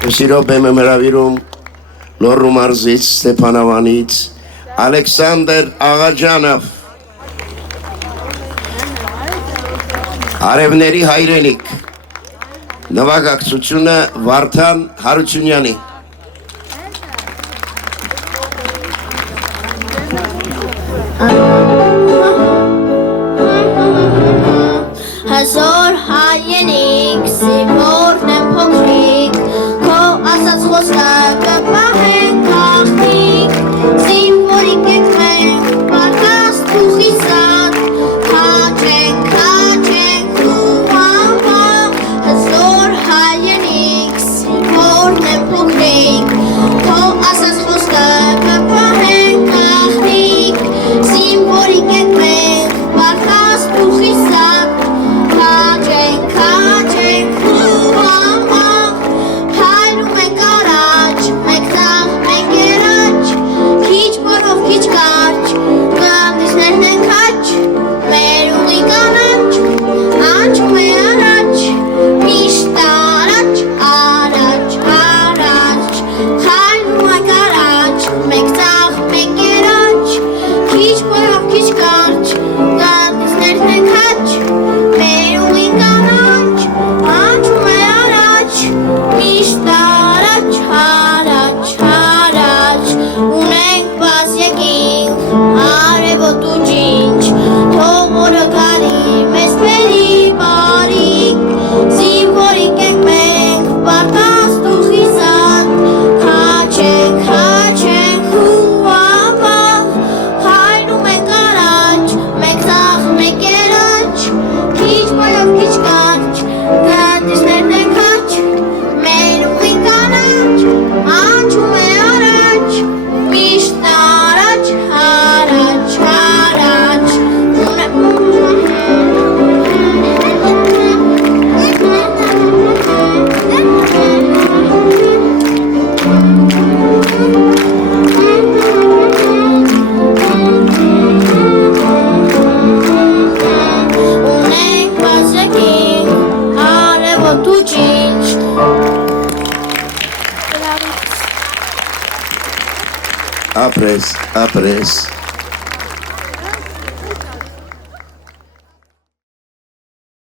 Սիրոպ եմ հրավիրում Լոռու մարզից Ստեփանավանից Ալեքսանդր Աղաջանով Արևների հայրենիք նվագակցությունը Վարդան Հարությունյանի Հազոր հայրենիք սիրորն եմ փոքրիկ քո ասած խոստակը պահենք աղթիկ զինվորիկ եք մենք պարտաստ ու խիսատ քաչենք ու ամբաղ հազոր հայրենիք սիրորն եմ փոքրիկ քո ասած խոստակը պահենք աղթիկ զինվորիկ եք մենք պարտաստ ու խիսատ Ապրես